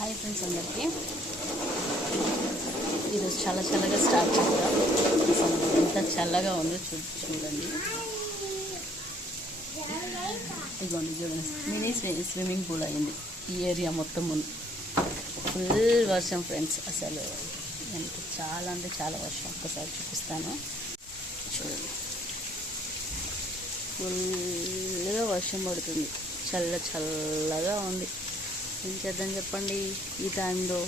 Hi friends అందరికీ. ఈరోజు చాలా చల్లగా స్టార్ట్ చేద్దాం. అసలు ఎంత చల్లగా ఉందో చూ చూడండి. ఇదిగోండి చూడండి. మినీ స్వి- స్విమ్మింగ్ పూల్ అయింది. ఈ ఏరియా మొత్తం ఉంది. ఫుల్ వర్షం ఫ్రెండ్స్ అసలు. ఎంత చాలా అంటే చాలా వర్షం. ఒక్కసారి చూపిస్తాను. చూడండి. ఫుల్గా వర్షం పడుతుంది. చల్ల చల్లగా ఉంది. ఏం చేద్దాం చెప్పండి. ఈ టైంలో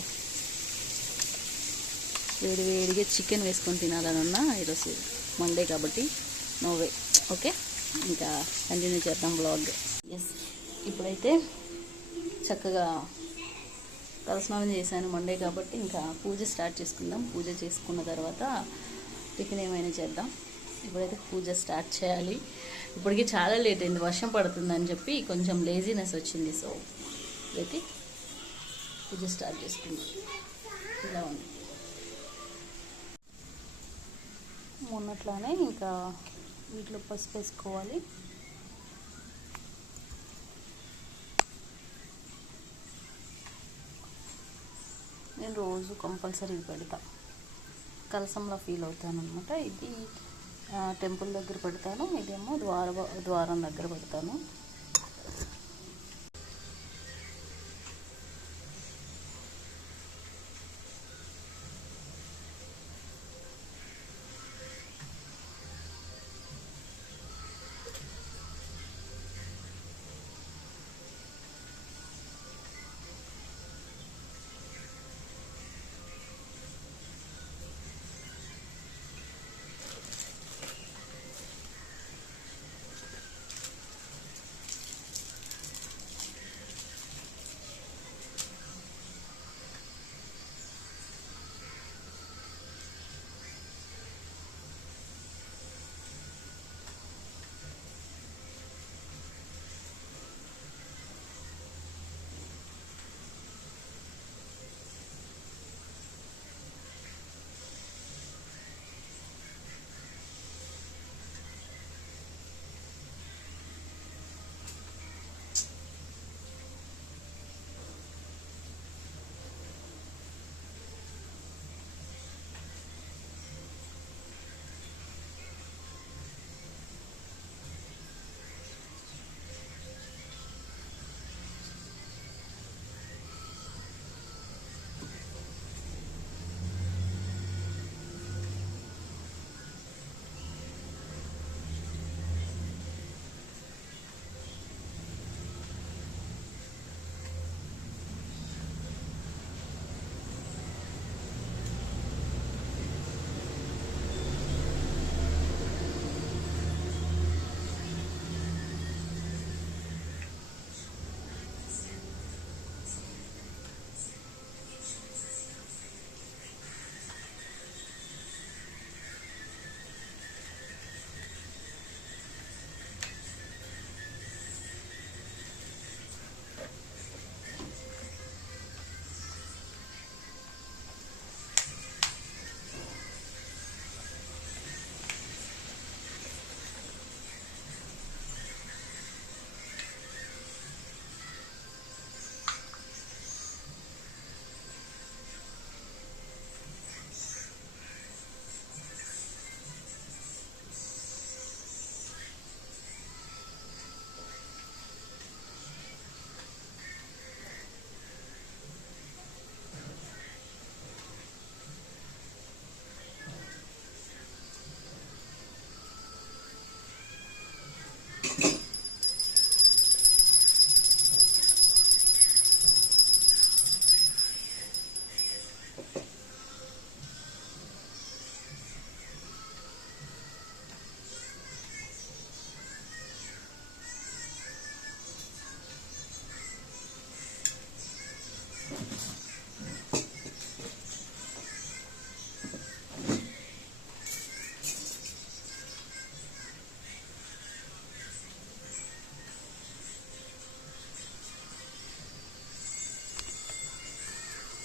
వేడి వేడిగా చికెన్ వేసుకొని తినాలని ఉన్నా ఈరోజు మండే కాబట్టి. నోవే ఓకే ఇంకా కంటిన్యూ చేద్దాం బ్లాగ్ ఎస్ ఇప్పుడైతే చక్కగా తలస్నానం చేశాను మండే కాబట్టి. ఇంకా పూజ స్టార్ట్ చేసుకుందాం. పూజ చేసుకున్న తర్వాత టిఫిన్ ఏమైనా చేద్దాం. ఇప్పుడైతే పూజ స్టార్ట్ చేయాలి. ఇప్పటికి చాలా లేట్ అయింది. వర్షం పడుతుందని చెప్పి కొంచెం లేజినెస్ వచ్చింది. సో పెట్టి పూజ స్టార్ట్ చేసుకున్నాం. ఇలా ఉంది. మొన్నట్లానే ఇంకా వీటిలో పసుపు వేసుకోవాలి. నేను రోజు కంపల్సరీ పెడతా. కలసంలో ఫీల్ అవుతాను అనమాట ఇది టెంపుల్ దగ్గర పెడతాను. ఇదేమో ద్వార ద్వారం దగ్గర పెడతాను.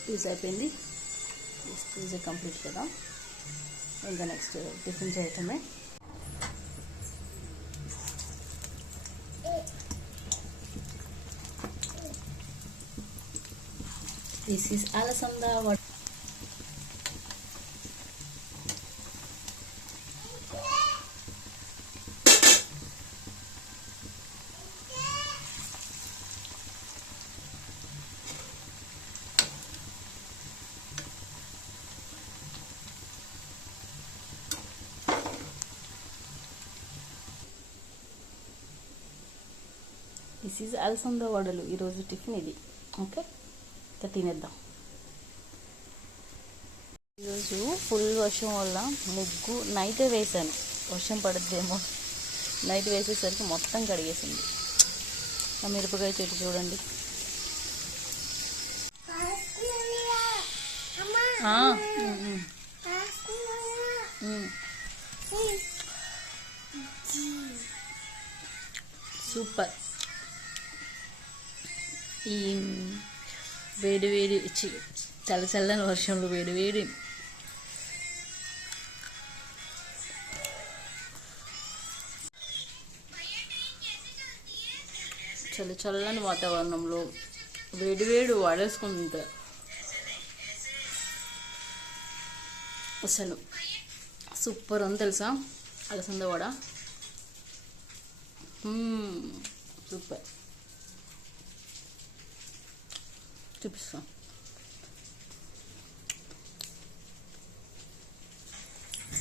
పూజ అయిపోయింది పూజ కంప్లీట్ కదా. ఇంకా నెక్స్ట్ టిఫిన్ చేయటమే దిస్ ఈస్ అలసంద వడ దిస్ ఈజ్ అలసంద వడలు ఈరోజు టిఫిన్ ఇది. ఓకే ఇంకా తినేద్దాం. ఈరోజు ఫుల్ వర్షం వల్ల ముగ్గు నైటే వేసాను. వర్షం పడుద్దేమో. నైట్ వేసేసరికి మొత్తం కడిగేసింది. ఆ మిరపకాయ చెట్టు చూడండి. సూపర్. ఈ వేడి వేడి చి చల్ల చల్లని వర్షంలో వేడి వేడి చల్ల చల్లని వాతావరణంలో వేడి వేడి వాడేసుకుంటా అసలు సూపర్ ఉంది తెలుసా? అలసంద వడ. సూపర్. చూపిస్తాం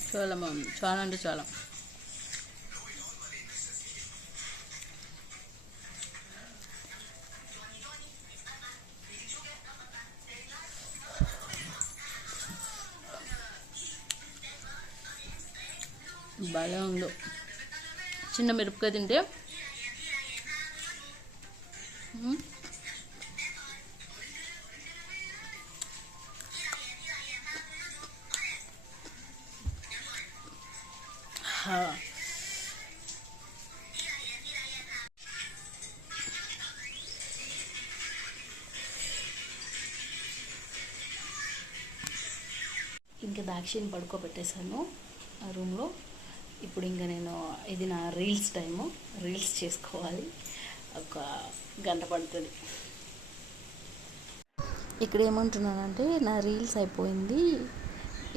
చాలా బాగుంది చాలా అంటే చాలా. బాగా ఉందో. చిన్న మిరపకాయ తింటే ఇంకా దాక్షిని పడుకోబెట్టేశాను ఆ రూమ్లో. ఇప్పుడు ఇంకా నేను ఇది నా రీల్స్ టైము రీల్స్ చేసుకోవాలి. ఒక గంట పడుతుంది. ఇక్కడ ఏమంటున్నానంటే నా రీల్స్ అయిపోయింది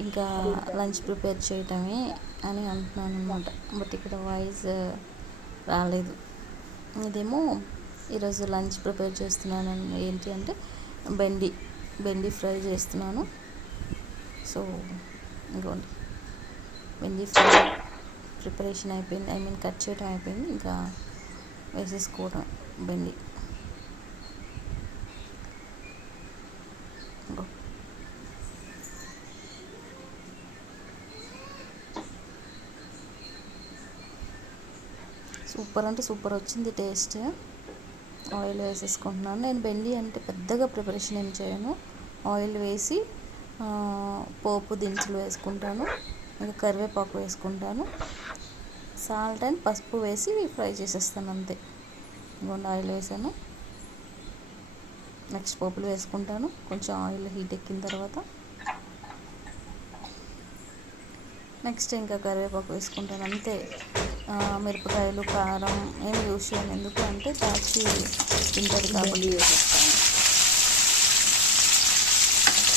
ఇంకా లంచ్ ప్రిపేర్ చేయటమే అని అంటున్నాను అనమాట బట్ ఇక్కడ వాయిస్ రాలేదు. ఇదేమో ఈరోజు లంచ్ ప్రిపేర్ చేస్తున్నాను ఏంటి అంటే బెండి బెండి ఫ్రై చేస్తున్నాను. సో ఇంకోండి బెండి ఫ్రై ప్రిపరేషన్ అయిపోయింది. ఐ మీన్ కట్ చేయడం అయిపోయింది. ఇంకా వేసేసుకోవడం బెండి. సూపర్ అంటే సూపర్ వచ్చింది టేస్ట్. ఆయిల్ వేసేసుకుంటున్నాను. నేను బెండి అంటే పెద్దగా ప్రిపరేషన్ ఏం చేయను. ఆయిల్ వేసి పోపు దినుసులు వేసుకుంటాను ఇంకా కరివేపాకు వేసుకుంటాను. సాల్ట్ అండ్ పసుపు వేసి ఫ్రై చేసేస్తాను అంతే. ఇంకొండ ఆయిల్ వేసాను. నెక్స్ట్ పోపులు వేసుకుంటాను. కొంచెం ఆయిల్ హీట్ ఎక్కిన తర్వాత. నెక్స్ట్ ఇంకా కరివేపాకు వేసుకుంటాను అంతే. మిరపకాయలు కారం ఏం యూస్ చేయను. ఎందుకు అంటే దాచి తింటుంది కాబట్టి.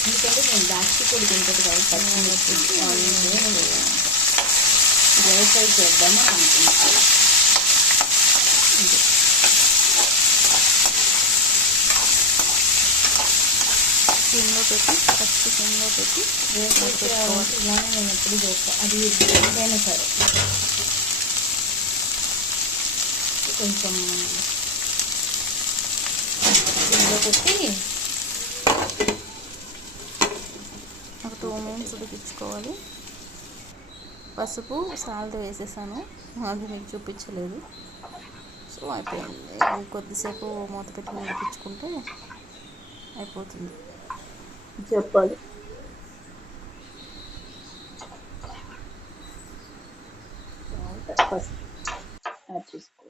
ఎందుకంటే నేను దాచి పొడి తింటుంది కాబట్టి పచ్చిమిర్చి ఆయిల్ డ్రై ఫ్రై చేద్దామని అనుకుంటున్నాను. సిమ్లో పెట్టి ఫస్ట్ సిమ్లో పెట్టి పెట్టుకోవాలి ఇలానే నేను ఎప్పుడు చేస్తాను అది ఎంతైనా సరే. కొంచెం సిమ్లో పెట్టి ఒక టూ మినిట్స్ ఉడికించుకోవాలి పసుపు సాల్ట్ వేసేసాను అది మీకు చూపించలేదు సో అయిపోయింది కొద్దిసేపు మూత పెట్టి ఉడికించుకుంటే అయిపోతుంది చెప్పాలి పసుపు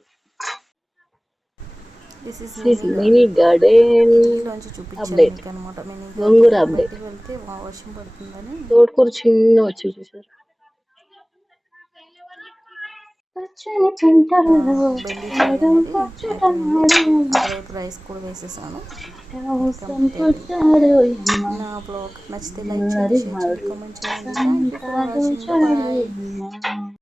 this is this mini garden లోంచి చూపించాను అనమాట నేను గోంగూర. బయటికి వెళ్తే వర్షం పడుతుందని. తోటకూర చిన్న వచ్చి చూసారు? పచ్చని పంటల్లో రైస్ కూడా వేసేసాను. నా బ్లాగ్ నచ్చితే లైక్ చేయండి. కామెంట్ చేయండి